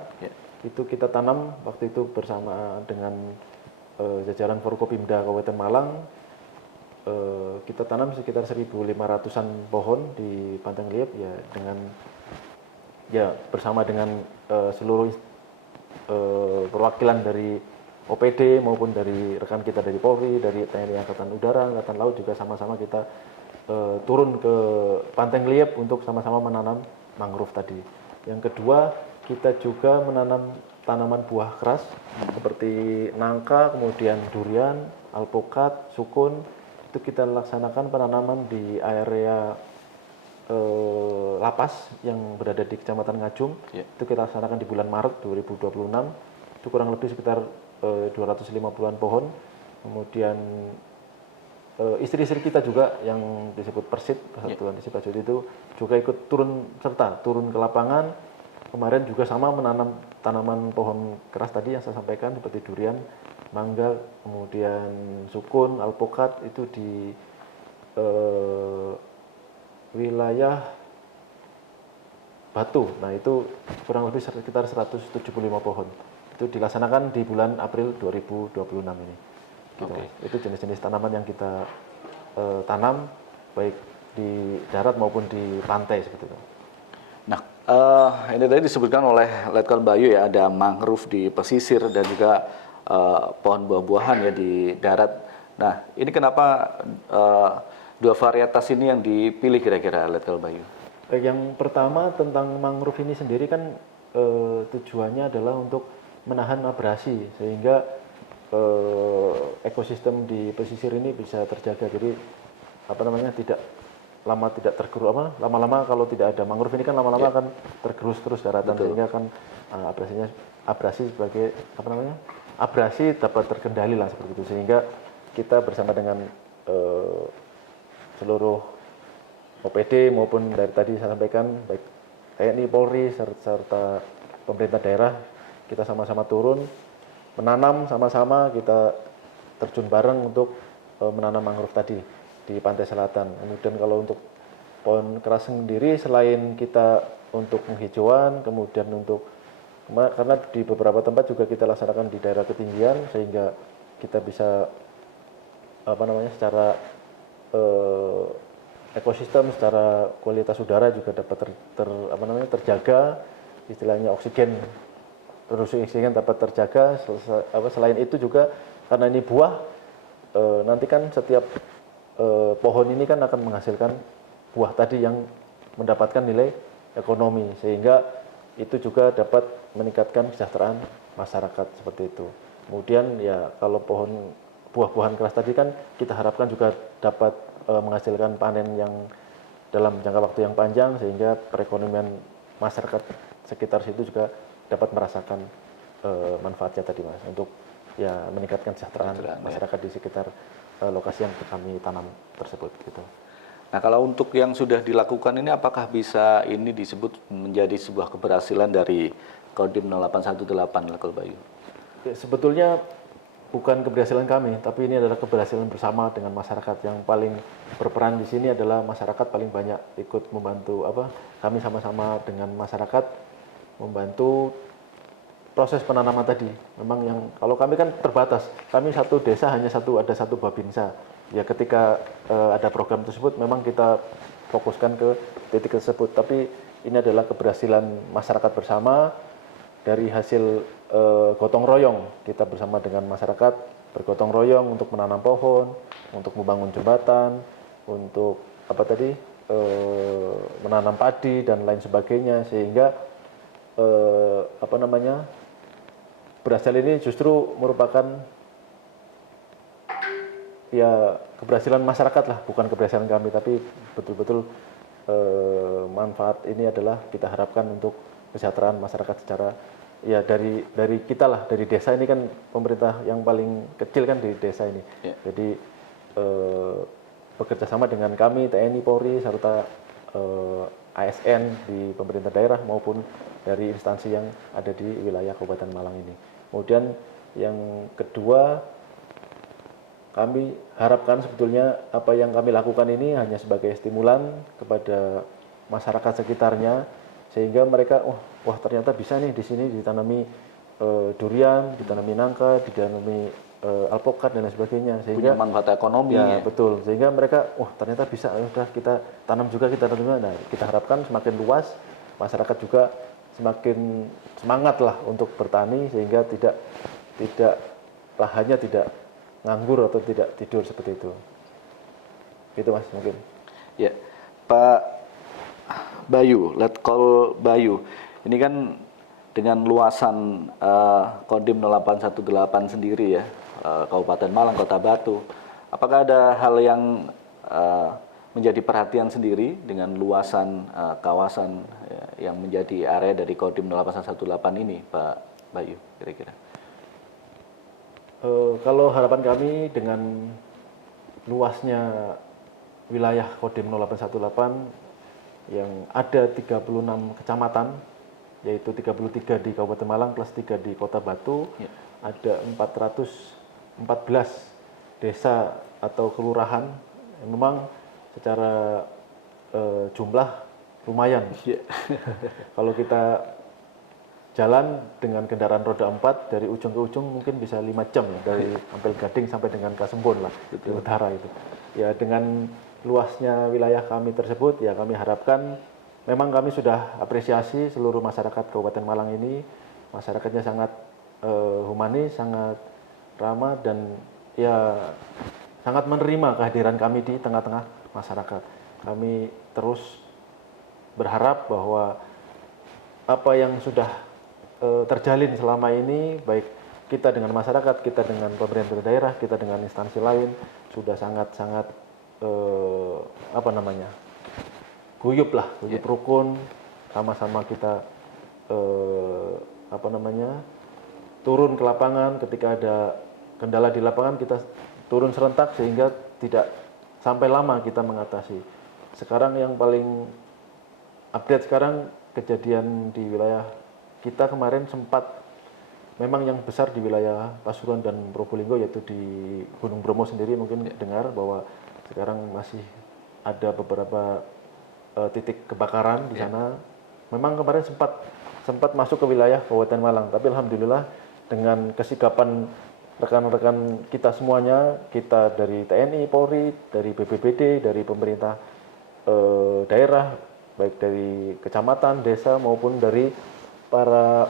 Itu kita tanam waktu itu bersama dengan jajaran Forkopimda Kabupaten Malang. Kita tanam sekitar 1.500-an pohon di Pantai Ngliep ya dengan bersama dengan seluruh perwakilan dari OPD maupun dari rekan kita dari Polri, dari TNI Angkatan Udara, Angkatan Laut juga sama-sama kita turun ke Pantai Ngliep untuk sama-sama menanam mangrove tadi. Yang kedua, kita juga menanam tanaman buah keras seperti nangka, kemudian durian, alpukat, sukun. Itu kita laksanakan penanaman di area lapas yang berada di Kecamatan Ngajum. Itu kita laksanakan di bulan Maret 2026. Itu kurang lebih sekitar 250-an pohon. Kemudian istri-istri kita juga yang disebut Persit, Persatuan Disipajut itu juga ikut turun ke lapangan. Kemarin juga sama menanam tanaman pohon keras tadi yang saya sampaikan seperti durian, mangga, kemudian sukun, alpukat itu di wilayah Batu. Nah itu kurang lebih sekitar 175 pohon. Itu dilaksanakan di bulan April 2026 ini. Gitu. Itu jenis-jenis tanaman yang kita tanam baik di darat maupun di pantai seperti itu. Nah, ini tadi disebutkan oleh Letkol Bayu ya, ada mangrove di pesisir dan juga pohon buah-buahan ya di darat. Nah, ini kenapa dua varietas ini yang dipilih kira-kira Letkol Bayu? Yang pertama tentang mangrove ini sendiri kan tujuannya adalah untuk menahan abrasi sehingga ekosistem di pesisir ini bisa terjaga. Jadi tidak tergerus lama-lama kalau tidak ada mangrove ini kan lama-lama akan tergerus terus daratan. Betul. Sehingga kan abrasi sebagai abrasi dapat terkendali lah seperti itu, sehingga kita bersama dengan seluruh OPD maupun dari tadi saya sampaikan baik TNI, Polri serta pemerintah daerah, kita sama-sama turun menanam sama-sama, kita terjun bareng untuk menanam mangrove tadi di pantai selatan. Kemudian kalau untuk pohon keras sendiri, selain kita untuk penghijauan, kemudian untuk karena di beberapa tempat juga kita laksanakan di daerah ketinggian sehingga kita bisa secara ekosistem, secara kualitas udara juga dapat terjaga, istilahnya oksigen dapat terjaga. Selain itu juga karena ini buah, nanti kan setiap pohon ini kan akan menghasilkan buah tadi yang mendapatkan nilai ekonomi, sehingga itu juga dapat meningkatkan kesejahteraan masyarakat seperti itu. Kemudian ya kalau pohon buah-buahan keras tadi kan kita harapkan juga dapat menghasilkan panen yang dalam jangka waktu yang panjang, sehingga perekonomian masyarakat sekitar situ juga dapat merasakan manfaatnya tadi Mas, untuk ya meningkatkan kesejahteraan masyarakat di sekitar lokasi yang kami tanam tersebut gitu. Nah, kalau untuk yang sudah dilakukan ini apakah bisa ini disebut menjadi sebuah keberhasilan dari Kodim 0818 Letkol Bayu? Sebetulnya bukan keberhasilan kami, tapi ini adalah keberhasilan bersama dengan masyarakat. Yang paling berperan di sini adalah masyarakat paling banyak ikut membantu kami sama-sama dengan masyarakat membantu proses penanaman tadi. Memang yang kalau kami kan terbatas, kami satu desa hanya ada satu babinsa. Ya ketika ada program tersebut memang kita fokuskan ke titik tersebut. Tapi ini adalah keberhasilan masyarakat bersama dari hasil gotong royong. Kita bersama dengan masyarakat bergotong royong untuk menanam pohon, untuk membangun jembatan, untuk menanam padi dan lain sebagainya, sehingga berhasil ini justru merupakan ya keberhasilan masyarakat lah, bukan keberhasilan kami, tapi betul-betul manfaat ini adalah kita harapkan untuk kesejahteraan masyarakat secara ya dari kita lah, dari desa ini kan pemerintah yang paling kecil kan di desa ini. Ya. Jadi bekerja sama dengan kami TNI, Polri serta ASN di pemerintah daerah maupun dari instansi yang ada di wilayah Kabupaten Malang ini. Kemudian yang kedua, kami harapkan sebetulnya apa yang kami lakukan ini hanya sebagai stimulan kepada masyarakat sekitarnya, sehingga mereka wah ternyata bisa nih di sini ditanami durian, ditanami nangka, ditanami alpukat dan lain sebagainya, sehingga Punya manfaat ekonomi ya, ya. betul, sehingga mereka ternyata bisa, udah kita tanam juga, kita tanam juga. Nah, kita harapkan semakin luas, masyarakat juga semakin semangat lah untuk bertani, sehingga tidak lahannya tidak nganggur atau tidak tidur seperti itu. Gitu Mas mungkin. Ya, Pak Bayu, Letkol Bayu, ini kan dengan luasan Kodim 0818 sendiri ya, Kabupaten Malang, Kota Batu, apakah ada hal yang menjadi perhatian sendiri dengan luasan kawasan yang menjadi area dari Kodim 0818 ini, Pak Bayu, kira-kira? Kalau harapan kami dengan luasnya wilayah Kodim 0818 yang ada 36 kecamatan, yaitu 33 di Kabupaten Malang plus 3 di Kota Batu, Ya. ada 414 desa atau kelurahan yang memang secara jumlah lumayan. Ya. Kalau kita jalan dengan kendaraan roda 4 dari ujung ke ujung mungkin bisa 5 jam ya, dari Ampel Gading sampai dengan Kasembon lah di utara itu. Ya dengan luasnya wilayah kami tersebut ya kami harapkan, memang kami sudah apresiasi seluruh masyarakat Kabupaten Malang ini, masyarakatnya sangat humanis, sangat ramah dan ya sangat menerima kehadiran kami di tengah-tengah masyarakat. Kami terus berharap bahwa apa yang sudah terjalin selama ini, baik kita dengan masyarakat, kita dengan pemerintah daerah, kita dengan instansi lain, sudah sangat-sangat guyup lah, guyup rukun, sama-sama kita turun ke lapangan. Ketika ada kendala di lapangan kita turun serentak sehingga tidak sampai lama kita mengatasi. Sekarang yang paling update sekarang kejadian di wilayah kita kemarin sempat, memang yang besar di wilayah Pasuruan dan Probolinggo, yaitu di Gunung Bromo sendiri mungkin dengar bahwa sekarang masih ada beberapa titik kebakaran di sana. Memang kemarin sempat masuk ke wilayah Kabupaten Malang, tapi alhamdulillah dengan kesikapan rekan-rekan kita semuanya, kita dari TNI, Polri, dari BPBD, dari pemerintah daerah, baik dari kecamatan, desa maupun dari para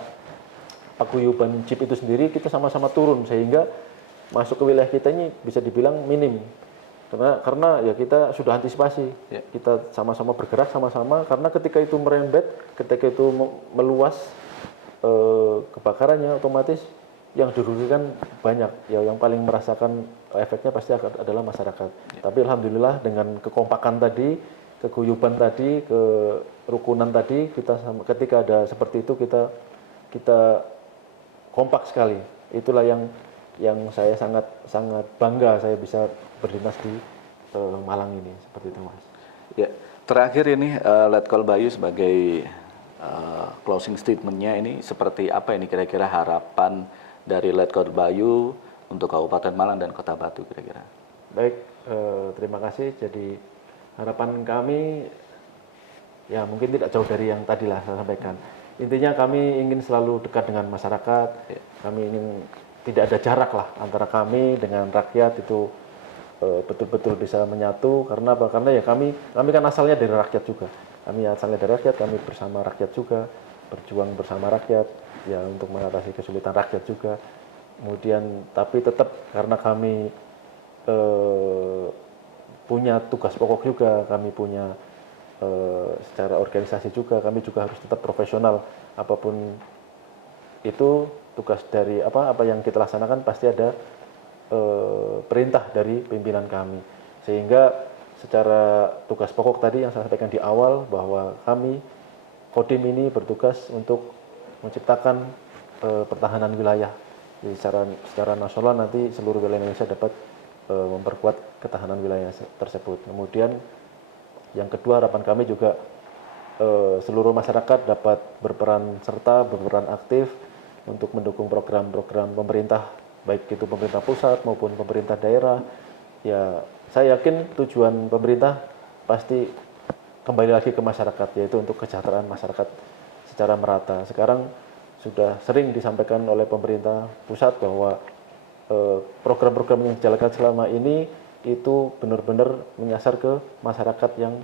paguyuban JIP itu sendiri, kita sama-sama turun sehingga masuk ke wilayah kita ini bisa dibilang minim. Karena ya kita sudah antisipasi, kita sama-sama bergerak sama-sama, karena ketika itu merembet, ketika itu meluas kebakarannya, otomatis yang dirugikan banyak. Ya, yang paling merasakan efeknya pasti adalah masyarakat. Tapi alhamdulillah dengan kekompakan tadi, keguyuban tadi, kerukunan tadi, ketika ada seperti itu kita kompak sekali. Itulah yang saya sangat bangga saya bisa berdinas di Malang ini, seperti itu Mas. Ya, terakhir ini Letkol Bayu sebagai closing statement-nya ini seperti apa ini kira-kira harapan dari Letkol Bayu untuk Kabupaten Malang dan Kota Batu kira-kira? Baik, terima kasih. Jadi harapan kami ya mungkin tidak jauh dari yang tadi lah saya sampaikan. Intinya kami ingin selalu dekat dengan masyarakat. Kami ingin tidak ada jarak lah antara kami dengan rakyat, itu betul-betul bisa menyatu. Karena apa? Karena ya kami kan asalnya dari rakyat juga. Kami asalnya dari rakyat, kami bersama rakyat juga, berjuang bersama rakyat ya untuk mengatasi kesulitan rakyat juga. Kemudian tapi tetap karena kami punya tugas pokok juga, kami punya secara organisasi juga, kami juga harus tetap profesional apapun itu, tugas dari apa yang kita laksanakan pasti ada perintah dari pimpinan kami. Sehingga secara tugas pokok tadi yang saya sampaikan di awal bahwa kami Kodim ini bertugas untuk menciptakan pertahanan wilayah. Jadi secara nasional nanti seluruh wilayah Indonesia dapat memperkuat ketahanan wilayah tersebut. Kemudian yang kedua, harapan kami juga seluruh masyarakat dapat berperan serta, berperan aktif untuk mendukung program-program pemerintah, baik itu pemerintah pusat maupun pemerintah daerah. Ya, saya yakin tujuan pemerintah pasti kembali lagi ke masyarakat, yaitu untuk kesejahteraan masyarakat secara merata. Sekarang sudah sering disampaikan oleh pemerintah pusat bahwa program-program yang dijalankan selama ini itu benar-benar menyasar ke masyarakat yang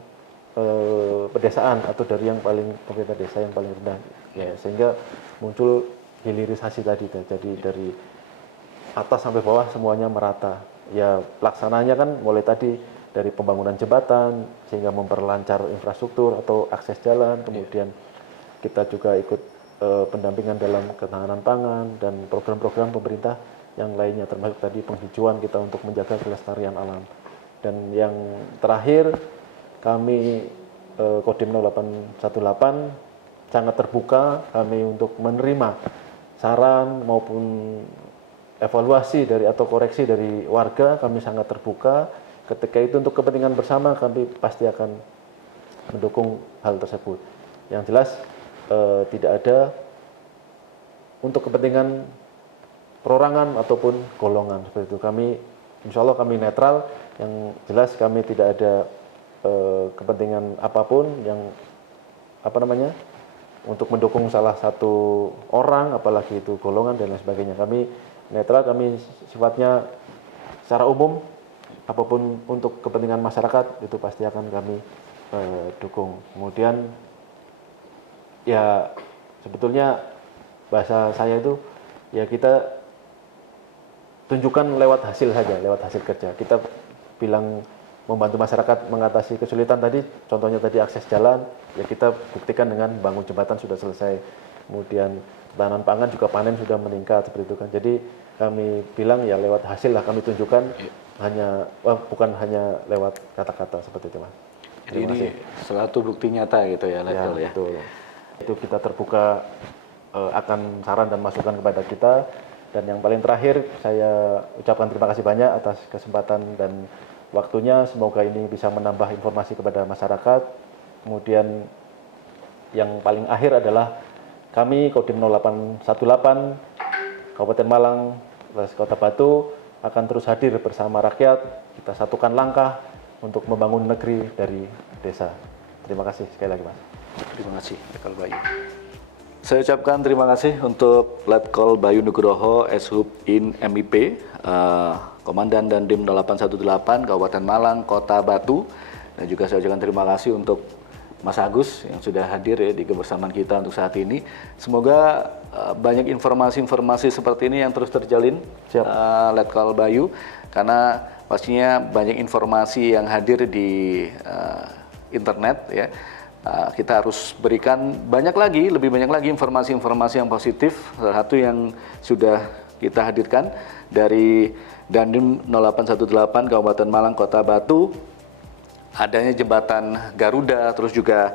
pedesaan atau dari yang paling pemerintah desa yang paling rendah, ya, sehingga muncul hilirisasi tadi, jadi dari atas sampai bawah semuanya merata. Ya, pelaksananya kan mulai tadi dari pembangunan jembatan sehingga memperlancar infrastruktur atau akses jalan, kemudian kita juga ikut pendampingan dalam ketahanan pangan dan program-program pemerintah yang lainnya, termasuk tadi penghijauan kita untuk menjaga kelestarian alam. Dan yang terakhir, kami Kodim 0818 sangat terbuka kami untuk menerima saran maupun evaluasi dari atau koreksi dari warga. Kami sangat terbuka. Ketika itu untuk kepentingan bersama, kami pasti akan mendukung hal tersebut. Yang jelas tidak ada untuk kepentingan perorangan ataupun golongan seperti itu. Kami, insya Allah kami netral. Yang jelas kami tidak ada kepentingan apapun yang untuk mendukung salah satu orang, apalagi itu golongan dan lain sebagainya. Kami netral, kami sifatnya secara umum, apapun untuk kepentingan masyarakat itu pasti akan kami dukung. Kemudian ya sebetulnya bahasa saya itu ya kita tunjukkan lewat hasil saja, lewat hasil kerja. Kita bilang membantu masyarakat mengatasi kesulitan tadi, contohnya tadi akses jalan, ya kita buktikan dengan bangun jembatan sudah selesai. Kemudian ketahanan pangan juga panen sudah meningkat seperti itu kan. Jadi kami bilang ya lewat hasil lah kami tunjukkan, bukan hanya lewat kata-kata seperti itu, Mas. Jadi ini suatu bukti nyata gitu ya, Letkol ya. Betul. Itu kita terbuka akan saran dan masukan kepada kita. Dan yang paling terakhir saya ucapkan terima kasih banyak atas kesempatan dan waktunya. Semoga ini bisa menambah informasi kepada masyarakat. Kemudian yang paling akhir adalah kami Kodim 0818 Kabupaten Malang, Kota Batu akan terus hadir bersama rakyat. Kita satukan langkah untuk membangun negeri dari desa. Terima kasih sekali lagi, Mas. Terima kasih, Letkol Bayu. Saya ucapkan terima kasih untuk Letkol Bayu Nugroho, Eshub in MIP, Komandan Dandim 0818 Kabupaten Malang, Kota Batu. Dan juga saya ucapkan terima kasih untuk Mas Agus yang sudah hadir ya di kebersamaan kita untuk saat ini. Semoga banyak informasi-informasi seperti ini yang terus terjalin, Letkol Bayu, karena pastinya banyak informasi yang hadir di internet ya. Kita harus berikan lebih banyak lagi informasi-informasi yang positif. Salah satu yang sudah kita hadirkan dari Dandim 0818 Kabupaten Malang, Kota Batu, adanya jembatan Garuda, terus juga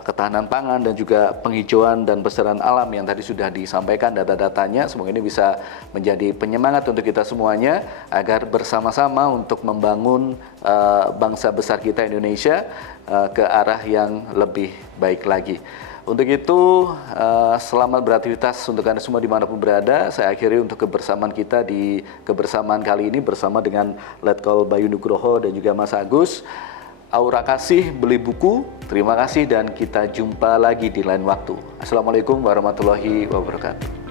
ketahanan pangan dan juga penghijauan dan pelestarian alam yang tadi sudah disampaikan data-datanya. Semoga ini bisa menjadi penyemangat untuk kita semuanya agar bersama-sama untuk membangun bangsa besar kita Indonesia ke arah yang lebih baik lagi. Untuk itu, selamat beraktivitas untuk Anda semua dimanapun berada. Saya akhiri untuk kebersamaan kita di kebersamaan kali ini bersama dengan Letkol Bayu Nugroho dan juga Mas Agus. Aura kasih, beli buku. Terima kasih dan kita jumpa lagi di lain waktu. Assalamualaikum warahmatullahi wabarakatuh.